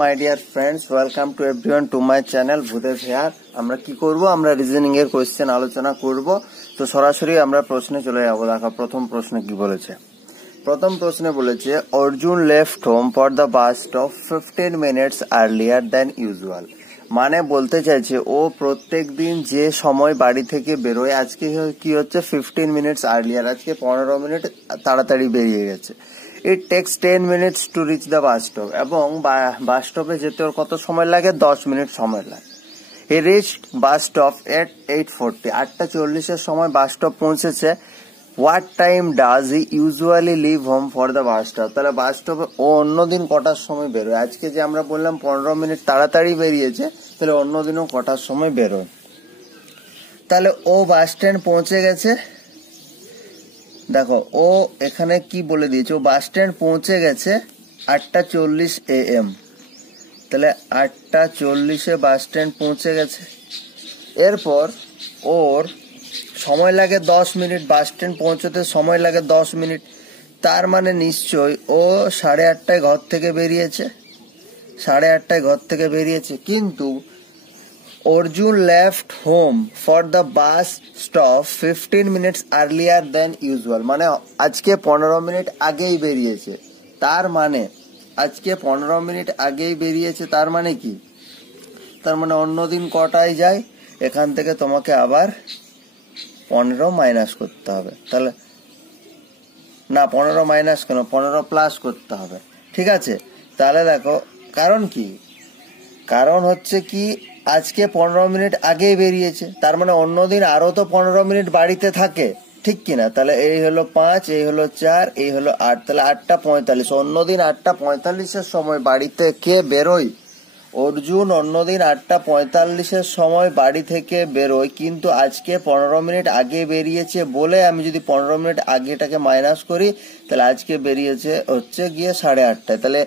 My dear friends, welcome to everyone to my channel Bhudev here. আমরা কি করব? আমরা রিজনিং এর কোশ্চেন আলোচনা করব। তো সরাসরি আমরা প্রশ্নে চলে যাব। দেখো প্রথম প্রশ্নে কি বলেছে। প্রথম প্রশ্নে বলেছে Arjun left home for the bus stop 15 minutes earlier than usual. মানে বলতে চাইছে ও প্রত্যেক দিন যে সময় বাড়ি থেকে বেরোয় আজকে কি হচ্ছে 15 মিনিটস আর্লিয়ার, আজকে 15 মিনিট তাড়াতাড়ি বেরিয়ে গেছে। It takes 10 minutes to reach the bus stop, এবং বাস স্টপে যেতে ওর কত সময় লাগে? 10 মিনিট সময় লাগে। হি রিচড বাস স্টপ এট 8:40, 8:40 সময় বাস স্টপ পৌঁছেছে। What time does he usually leave home for the bus stop? তাহলে বাস স্টপে ও অন্যদিন কটার সময় বেরোয়? আজকে যে আমরা বললাম 15 মিনিট তাড়াতাড়ি বেরিয়েছে, তাহলে অন্যদিনও কটার সময় বেরোয়? তাহলে ও বাস স্ট্যান্ড পৌঁছে গেছে। দেখো ও এখানে কি বলে দিয়েছে, ও বাস স্ট্যান্ড পৌঁছে গেছে 8:40 AM। তাহলে 8:40 বাস স্ট্যান্ড পৌঁছে গেছে। এরপর ওর সময় লাগে 10 মিনিট, বাস স্ট্যান্ড পৌঁছতে সময় লাগে 10 মিনিট। তার মানে নিশ্চয় ও 8:30 ঘর থেকে বেরিয়েছে, 8:30 ঘর থেকে বেরিয়েছে। কিন্তু Arjun left home for the bus stop 15 minutes earlier then usual. মানে আজকে 15 মিনিট আগেই বেরিয়েছে। তার মানে আজকে 15 মিনিট আগেই বেরিয়েছে, তার মানে কি? তার মানে অন্যদিন কটায় যায়? এখান থেকে তোমাকে আবার 15 মাইনাস করতে হবে। তাহলে না, 15 মাইনাস কেন, 15 প্লাস করতে হবে। ঠিক আছে, তাহলে দেখো কারণ কি, কারণ হচ্ছে কি আজকে 15 মিনিট আগেই বেরিয়েছে, তার মানে অন্যদিন আরো তো 15 মিনিট বাড়িতে থাকে, ঠিক কিনা? তাহলে এই হলো 5, এই হলো 4, এই হলো 8, তাহলে 8:45। অন্যদিন 8:45 সময় বাড়ি থেকে বেরোয় অর্জুন, অন্যদিন 8:45 সময় বাড়ি থেকে বেরোয়, কিন্তু আজকে 15 মিনিট আগে বেরিয়েছে বলে আমি যদি 15 মিনিট আগেটাকে মাইনাস করি, তাহলে আজকে বেরিয়েছে হচ্ছে গিয়ে 8:30। তাহলে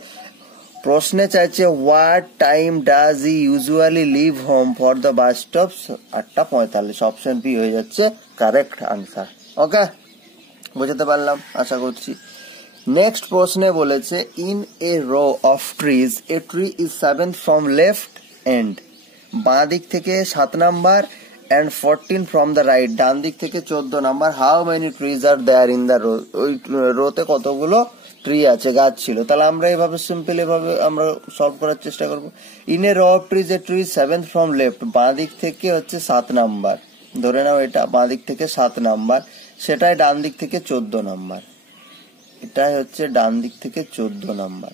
প্রশ্নে চাইছে what time does he usually leave home for the bus stop? 8:45। Option B হয়ে যাচ্ছে কারেক্ট আনসার। ওকে, বুঝতে পারলাম আশা করছি। নেক্সট প্রশ্নে বলেছে in a row of trees a tree is 7th from left end. বাঁ দিক থেকে 7 number, and 14 from the right, ডান দিক থেকে 14 number. How many trees are there in the row? ওই রোতে কতগুলো ট্রি আছে, গাছ ছিল। তাহলে আমরা এভাবে সিম্পল এভাবে আমরা সলভ করার চেষ্টা করব। In a row of trees a tree 7th from left, বাঁ দিক থেকে হচ্ছে 7 নাম্বার, ধরে নাও এটা বাঁ দিক থেকে 7 নাম্বার, সেটাই ডান দিক থেকে 14 নাম্বার, এটাই হচ্ছে ডান দিক থেকে 14 নাম্বার।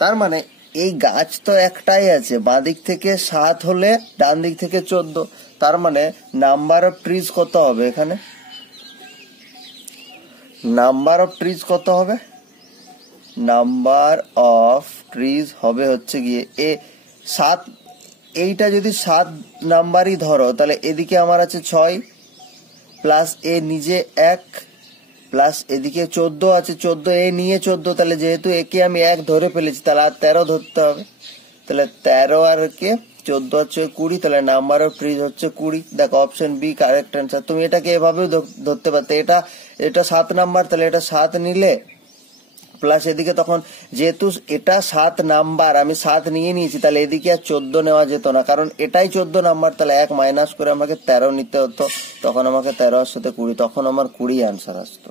তার মানে এই গাছ তো একটাই আছে, বাঁ দিক থেকে 7 হলে ডান দিক থেকে 14, তার মানে নাম্বার অফ ট্রিজ কত হবে? এখানে নাম্বার অফ ট্রিজ কত হবে? নাম্বার অফ ট্রিজ হবে হচ্ছে গিয়ে 7। এইটা যদি 7 নাম্বারই ধরো, তাহলে এদিকে আমার আছে 6 প্লাস এ নিজে 1 প্লাস এদিকে 14 আছে, 14 এ নিয়ে 14, তাহলে যেহেতু একে আমি 1 ধরে ফেলেছি, তাহলে আর 13 ধরতে হবে। তাহলে 13 আর কে 14 হচ্ছে 20, তাহলে নাম্বার অফ ট্রিজ হচ্ছে 20। দেখো অপশন বি কারেক্ট অ্যান্সার। তুমি এটাকে এভাবেও ধরতে পারতে, এটা 7 নাম্বার, তাহলে এটা 7 নিলে প্লাস এদিকে তখন যেহেতু এটা 7 নাম্বার আমি 7 নিয়ে নিয়েছি, তাহলে এদিকে আর 14 নেওয়া যেত না, কারণ এটাই 14 নাম্বার, তাহলে 1 মাইনাস করে আমাকে 13 নিতে হতো। তখন আমাকে 13 এর সাথে 20, তখন আমার 20 অ্যান্সার আসতো।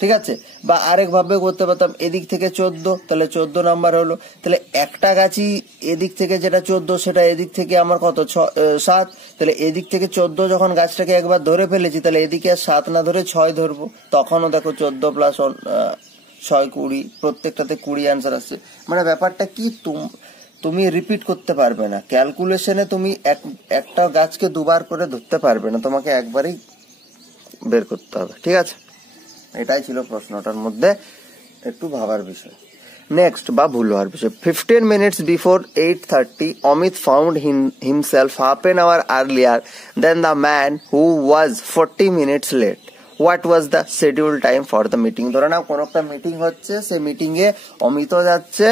ঠিক আছে, বা আরেক ভাবে করতে পারতাম, এদিক থেকে 14, তাহলে 14 নাম্বার হলো, তাহলে একটা গাছই এদিক থেকে যেটা 14 সেটা এদিক থেকে আমার কত 7, তাহলে এদিক থেকে 14 যখন গাছটাকে একবার ধরে ফেলেছি, তাহলে এদিকে আর 7 না ধরে 6 ধরবো, তখনও দেখো 14 প্লাস 6 20, প্রত্যেকটাতে 20 অ্যান্সার আসছে। মানে ব্যাপারটা কি, তুমি রিপিট করতে পারবে না ক্যালকুলেশনে, তুমি একটা গাছকে দুবার করে ধরতে পারবে না, তোমাকে একবারই বের করতে হবে। ঠিক আছে, এটাই ছিল প্রশ্নটার মধ্যে একটু ভাবার বিষয়। নেক্সট বা ভুল হওয়ার বিষয়, 15 minutes before 8:30 Amit found himself half an hour earlier than the man who was 40 minutes late. What was the schedule time for the meeting? ধরে নাও কোনো একটা মিটিং হচ্ছে, সেই মিটিং এ অমিতও যাচ্ছে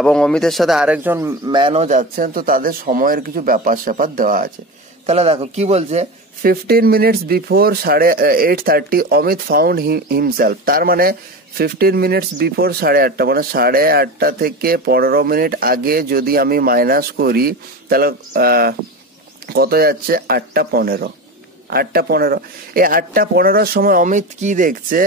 এবং অমিতের সাথে আরেকজন ম্যানও যাচ্ছেন, তো তাদের সময়ের কিছু ব্যাপার স্যাপার দেওয়া আছে। তাহলে দেখো কি বলছে, 15 minutes before 8:30 Amit found himself, তার মানে 15 minutes before 8:30 মানে 8:30 থেকে 15 মিনিট আগে যদি আমি মাইনাস করি তাহলে কত যাচ্ছে 8:15। 8:15 এই 8:15 সময় অমিত কি দেখছে,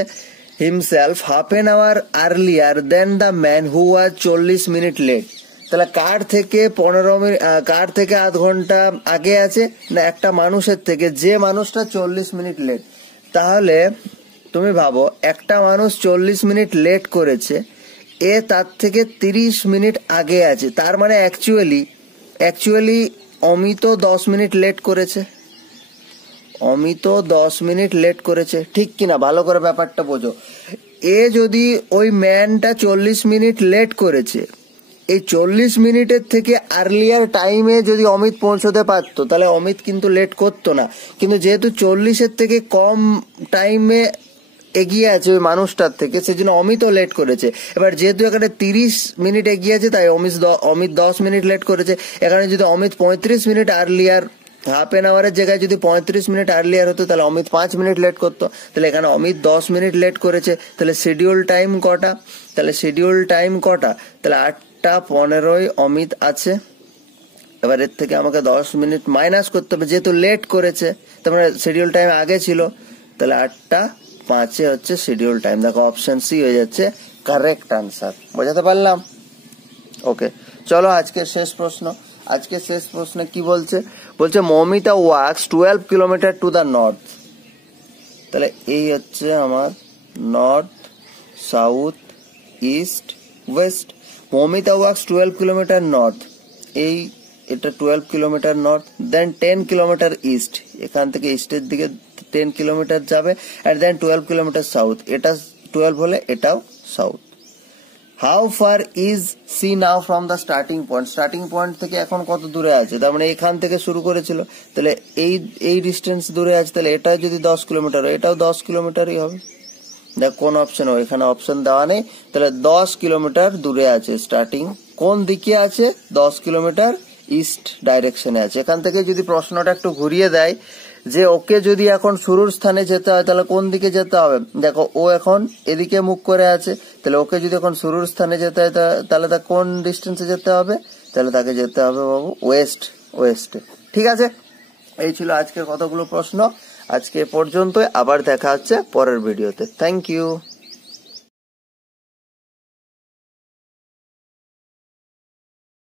himself half an hour earlier than the man who was 40 minute late. তাহলে কার থেকে 15 মিনিট, কার থেকে আধ ঘন্টা আগে আছে না একটা মানুষের থেকে, যে মানুষটা 40 মিনিট লেট। তাহলে তুমি ভাবো একটা মানুষ 40 মিনিট লেট করেছে, এ তার থেকে 30 মিনিট আগে আছে, তার মানে অ্যাকচুয়ালি অমিত 10 মিনিট লেট করেছে। অমিত 10 মিনিট লেট করেছে, ঠিক কিনা? ভালো করে ব্যাপারটা বোঝো। এ যদি ওই ম্যানটা 40 মিনিট লেট করেছে, এই 40 মিনিটের থেকে আর্লিয়ার টাইমে যদি অমিত পৌঁছতে পারতো তাহলে অমিত কিন্তু লেট করতো না, কিন্তু যেহেতু 40-এর থেকে কম টাইমে এগিয়ে আছে ওই মানুষটার থেকে, সেজন্য অমিতও লেট করেছে। এবার যেহেতু এখানে 30 মিনিট এগিয়ে আছে তাই অমিত 10 মিনিট লেট করেছে। এখানে যদি Amit 35 minute earlier, half an আওয়ারের জায়গায় যদি 35 মিনিট আর্লিয়ার হতো তাহলে অমিত 5 মিনিট লেট করতো। তাহলে এখানে অমিত 10 মিনিট লেট করেছে। তাহলে শিডিউল টাইম কটা? তাহলে 8:15 অমিত আছে। এবার এর থেকে আমাকে 10 মিনিট মাইনাস করতে হবে, যেহেতু লেট করেছে তার মানে শিডিউল টাইম আগে ছিল। তাহলে 8:05 হচ্ছে শিডিউল টাইম। দেখো অপশন সি হয়ে যাচ্ছে কারেক্ট আনসার। বোঝাতে পারলাম? ওকে, চলো আজকের শেষ প্রশ্ন। আজকের শেষ প্রশ্নে কি বলছে? Moumita wax 12 kilometre to the north. তাহলে এই হচ্ছে আমার north, south, east, West. Moumita wax 12 kilometre north, এটা 12 কিলোমিটার নর্থ, দেন 10 কিলোমিটার ইস্ট, এখান থেকে ইস্টের দিকে 10 কিলোমিটার যাবে, আর দেন 12 কিলোমিটার সাউথ, এটা 12 হলে এটাও south. How far is C now from the starting point? Starting point থেকে এখন কত দূরে আছে? তার মানে এখান থেকে শুরু করেছিল, তাহলে এই ডিস্টেন্স দূরে আছে। তাহলে এটা যদি 10 কিলোমিটার, এটাও 10 কিলোমিটারই হবে। দেখ কোন অপশন হয়, এখানে অপশন দেওয়া নেই। তাহলে 10 কিলোমিটার দূরে আছে স্টার্টিং। কোন দিকে আছে? 10 কিলোমিটার ইস্ট ডাইরেকশনে আছে। এখান থেকে যদি প্রশ্নটা একটু ঘুরিয়ে দেয় যে ওকে যদি এখন শুরুর স্থানে যেতে হয় তাহলে কোন দিকে যেতে হবে? দেখো ও এখন এদিকে মুখ করে আছে, তাহলে ওকে যদি এখন শুরুর স্থানে যেতে হয় তাহলে তা কোন ডিস্টেন্সে যেতে হবে? তাহলে তাকে যেতে হবে বাবু ওয়েস্টে। ঠিক আছে, এই ছিল আজকে কতগুলো প্রশ্ন। আজকে পর্যন্ত, আবার দেখা হচ্ছে পরের ভিডিওতে। Thank you.